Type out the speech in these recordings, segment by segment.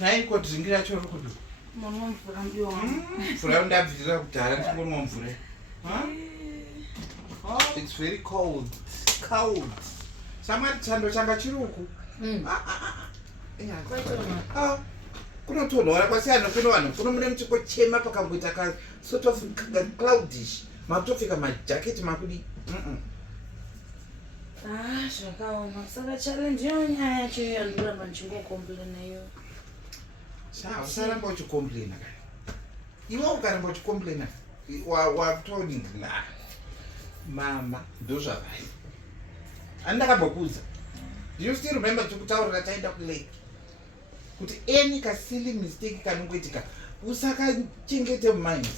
Naiko dzingira choro kudu. Mama mvura mbiwa. Mvura ndabvira kudhara ndingonwa mvura. Oh, it's very cold. Cold. Samari chando changa chiruku. Kunotonhora kwasiyana kuno vanhu kuno mune muchikochema pakamboita ka sort of cloudish. Makutopfeka majaketi makudi. Zvakaoma. Saka challenge iyo nyaya yacho yandoramba ndichingokomplaina iyo. Usaramba uchikomplaina kana. Iwe ukaramba uchikomplaina watoni la mama ndozvavai. Andakambokuudza. Do you still remember kutaurira taenda kulake? Kuti any ka silly mistake kanongoitika usakachengete mind.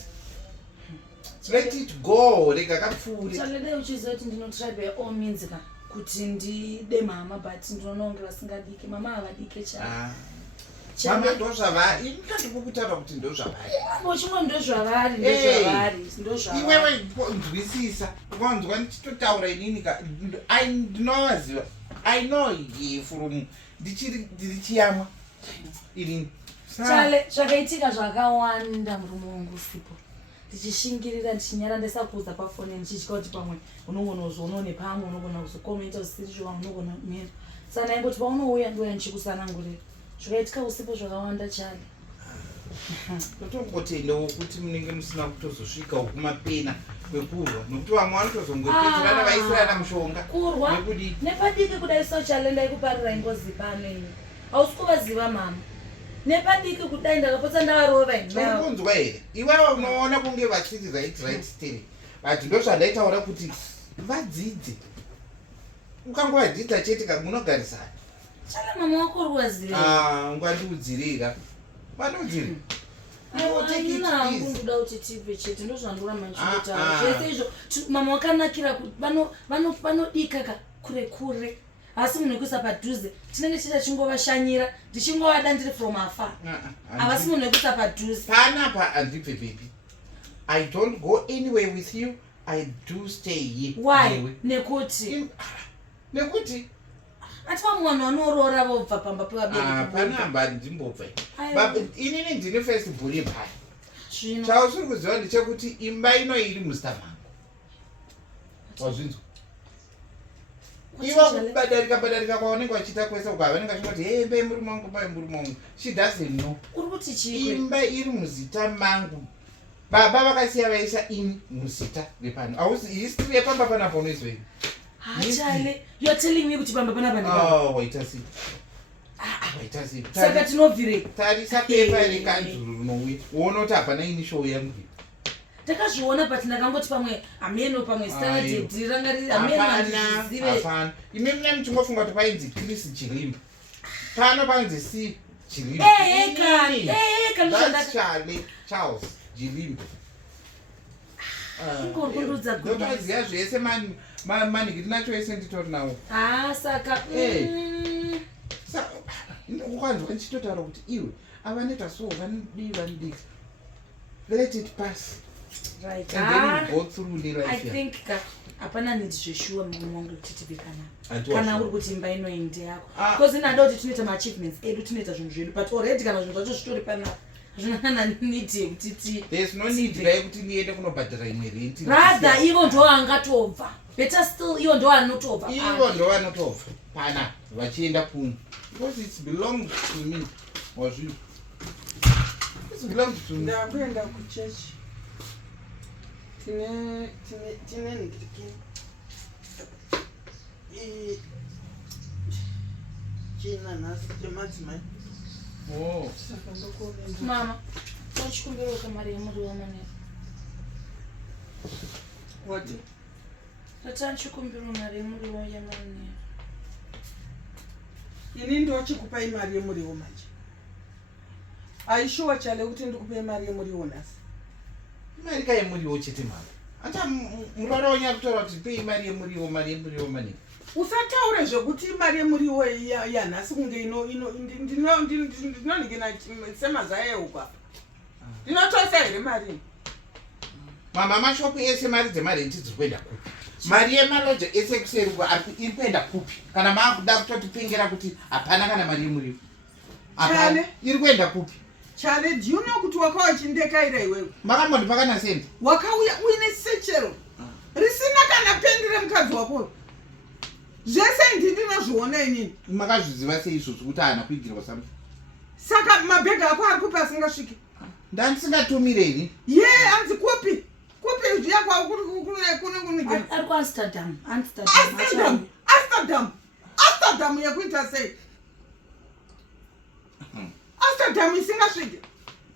Let it go. Rega kapfuure. Chalede uchiziva kuti ndinotribe by all means kuti ndide mama but ndinononge vasingadike. Mama havadike chana. Mama ndozvavari. Ndikandikukutaura kuti ndozvavari. Chimwe ndozvavari. Iwewe nzwisisa. Ukanzwa ndichitotaura inini ndinovaziva. I know from ndichiyamwa inini. Chale zvakaitika zvakawanda murume wangu usipo. Ndichishingirira ndichinyara ndesakuudza pafoni ndichitya kuti pamwe unogona kuzoonawo pamwe unogona kuzokomenta usiri zvo unogona kumira. Saka ingoti paunouya ndoya ndichikusanangurira. Zvakaitika usipo zvakawanda chale. Totongotendawo kuti munenge musina kutozosvika kumapena kwekurwa nokuti vamwe vanotozongopedzerana vaisirana mushonga. Kurwa nepadiki kudai so chale ndaikuparira ingozipane. Hausi kuvaziva mama. Nepadiki kudai ndakapotsa ndavarova ino. Unzwa here. Iwewe unoona kunge vachiri right still. But ndozvandaitaura kuti vadzidze. Ukangovadzidza chete kamunogarisana. Chale mama wako uri kuvaziva. Ungandiudzirira. Vanodzira. Ndoda kuti TV chete ndozvandoramba ndichitaura. Zvese izvo mama wakanakira kuti vanodika kure. Asi munhu wekuisa padhuze tinenge tichingova ndichingovada ndiri from afar. Avasi munhu wekuisa padhuze. Panapa handibve baby. I don't go anywhere with you. I do stay here. Why? Nekuti ati vamwe vanhu vanoroora vobva pamba pevabereki. Panamba ndimbobva. Inini ndine first born paya. Chausiri kuziva ndechekuti imba ino iri muzita mangu. Wazvinzwa? Iva kubadarika kwaunenge wachiita kwese ukavanenge vachingoti hembe murume wangu bai murume wangu. She doesn't know. Uri kuti chii? Imba iri muzita mangu. Baba vakasiya vaisa ini muzita repano. Ausi history yepamba panapa unoizvei. Chale, you are telling me kuti pamba panapa ndipamba. Waita sei. Waita sei. Saka tinobvire. Tarisa pepa rekanzuru rinouya. Uona kuti hapana ini show yangu. Takazviona but ndakangoti pamwe ameno pamwe standard ranga riri ameno andizive. Hapana. Imi muna muchingofunga kuti painzi Chris Chilimba. Pano painzi C Chilimba. Chale Charles Chilimba. Ingorundudza kuti ndotaziva zvese manhigiri nacho ese nditori nawo. Saka ukanzwa ndichitotaura kuti iwe avanoita so vanodika. Let it pass. Right. And then you go through the life. I think hapana need zveshuwa murume wangu kuti tivi kana uri kuti imba inoende yako. Because inada kuti tinoita achievements edu tinoita zvinhu zvedu but already kana zvinhu zvacho zvitori panapa. Zvina need yekuti there's no need yekuti niende kunobhadhara imwe rent. Rather ivo ndo angatobva. Better still ivo ndo anotobva. Ivo ndo anotobva. Pana vachienda kuno. Because it belongs to me. Wazvi. It belongs to me. Ndakuenda kuchurch. Tine ndikiki. China nasi chemadzimai. Mama, wachikumbira kamari yemuriwo manero. What? Tatachikumbira mari yemuriwo yamanero. Ini ndo chikupa imari yemuriwo manje. Aishuwa chale kuti ndikupe imari yemuriwo nasi. Imari ka yemuriwo chete mama. Ata murara wanyakutora kuti pe imari yemuriwo mani. Usataure zvekuti imari yemuriwo yanhasi kunge ndinoningina semazayo kwa. Ndinotosa here mari. Mama mashopu ese mari dzemarenti dziri kuenda kupi? Mari yemaloja ese kuseri iri kuenda kupi? Kana maakuda kutotipengera kuti hapana kana mari yemuriwo. Chale. Iri kuenda kupi? Chale, do you know kuti wakawachindekaira iwewe? Makambo ndipakana sendi. Wakauya uine sechero. Risina kana pendire mukadzi wako. Zvese ndinozviona inini. Makazviziva sei izvozvo kuti haana kuigirwa samu? Saka mabhega ako ari kupi asingasviki? Ndandisingatumire Ye, anzi kupi? Kupi yako kune Ari kuAmsterdam. Amsterdam yakuita sei? Amsterdam isingasviki.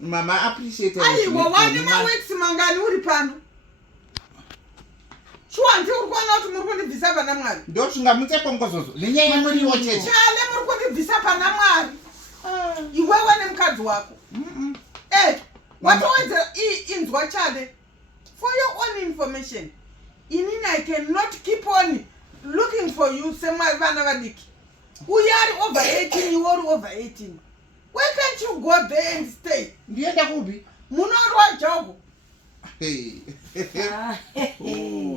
Mama appreciate. Aiwa wani maweeks mangani uri pano? Chwanzi uri kuona kuti muri kundibvisa pana Mwari? Ndosvingamutse kongozozo. Nenyaya muriwo chete. Chale muri kundibvisa pana Mwari. Iwewe nemukadzi wako. Watowedzera inzwa Chale. For your own information, inini I cannot keep on looking for you semavana vadiki. Uyari over 18, you are over 18. Why can't you go there and stay? Ndienda kupi? Munorwa jogo.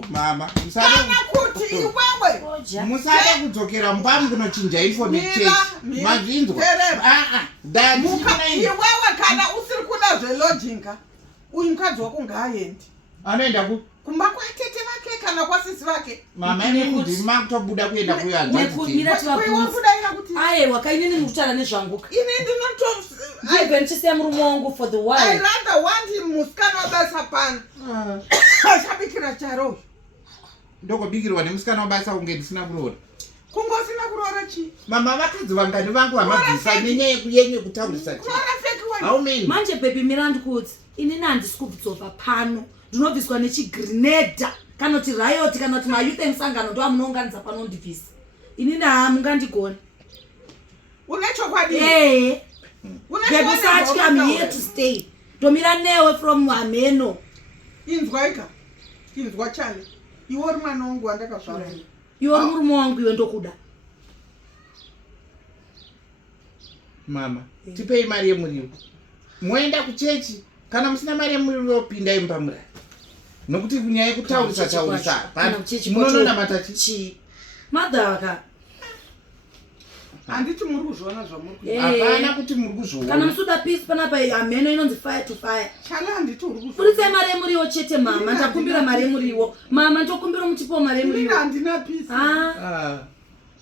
Mama, Kana kuti iwewe. Musada kudzokera mubam kunochinja information. Mazvinzwa. Dadi. Iwewe kana usiri kuda zvelojinga. Uyu mukadzi wako ngaaendi. Anoenda ku? Kumba kwatete vake kana kwasisi vake. Mama kuti makutobuda kuenda kuyanza. Nekumira kuti. Aye, wakainini mukutara nezvanguka. Ini ndinoto Ndibvenchisa murume wangu for the while. I rather want him musikana wabasa pano. Ashabikira charo. Ndoko bigirwa nemusikana wabasa kunge ndisina kuroora. Kungosina kuroora chi? Mama vakadzi vangani vangu vamabvisa nenyaya yekuyenye kutaurisa chi. Kuroora fake one. How many? Manje baby mirandi kuti inini handisi kubvisa pano. Ndinobviswa nechigrenada kana kuti riot kana kuti mayouth emusangano ndo amunounganidza pano ndibvisa. Inini hamungandigoni. Une chokwadi? Baby Sachi, I'm here to stay. Domira newe from Ameno. Inzwaika. Inzwa Chale. Iwe uri mwana wangu wandakazvara. Iwe murume wangu iwe ndokuda. Mama, tipei mari yemuriwo. Moenda kuchechi kana musina mari yemuriwo pindai mupamura. Nokuti kunyaya yekutaurisa. Munonona matachi. Madhaka. Handiti muri kuzviona zvamuri kuita. Hapana kuti muri kuzviona. Kana musuda peace panapa Ameno inonzi fire to fire. Chale handiti uri kuzviona. Uritse mari yemuriwo chete mama, ndakumbira mari yemuriwo. Mama ndokumbira muchipo mari yemuriwo. Inini handina peace.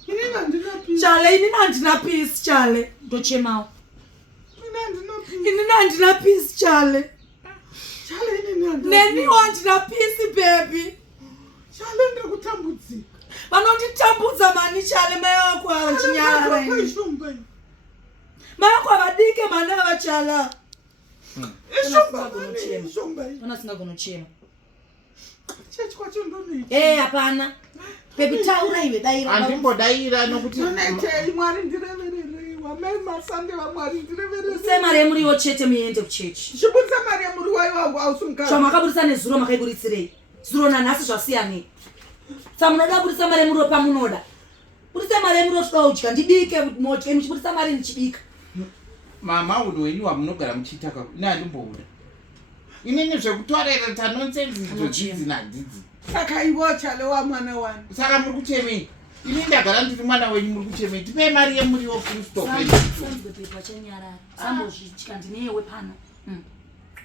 Inini handina peace. Chale, inini handina peace, Chale. Ndochemawo. Inini handina peace, Chale. Chale inini handina peace. Neni handina peace, baby. Chale ndikutambudzika. Vanonditambudza mani Chale, mai wako avachinyara ini. Mai wako avadike mani avachala. Ona singagonochema. Chechi kwacho ndonei. Hapana. Baby taura iwe daira. Andimbodaira nokuti nonete Mwari ndireverere. Wamai masande wa Mwari ndireverere. Se mari yemuriwo chete muende kuchechi. Chibudza mari yemuriwo wangu ausunga. Zvamakaburisa nezuro makaiburitsirei. Zuro nanhasi zvasiyanei. Samunoda kuburisa mari yemuriwo pamunoda. Burisa mari yemuriwo svika udya ndibike modya muchiburisa mari ndichibika. mama udo wenyu wamunogara muchitaka nandimbobuda inini zvekutwarera nonsense dzodzi nadzidzi saka iwo Chale wa mwana wani saka muri kuchemei ini ndagara ndiri mwana wenyu muri kuchemei tipe mari yemuriwo full stop Sambo zvitya ndinewe pano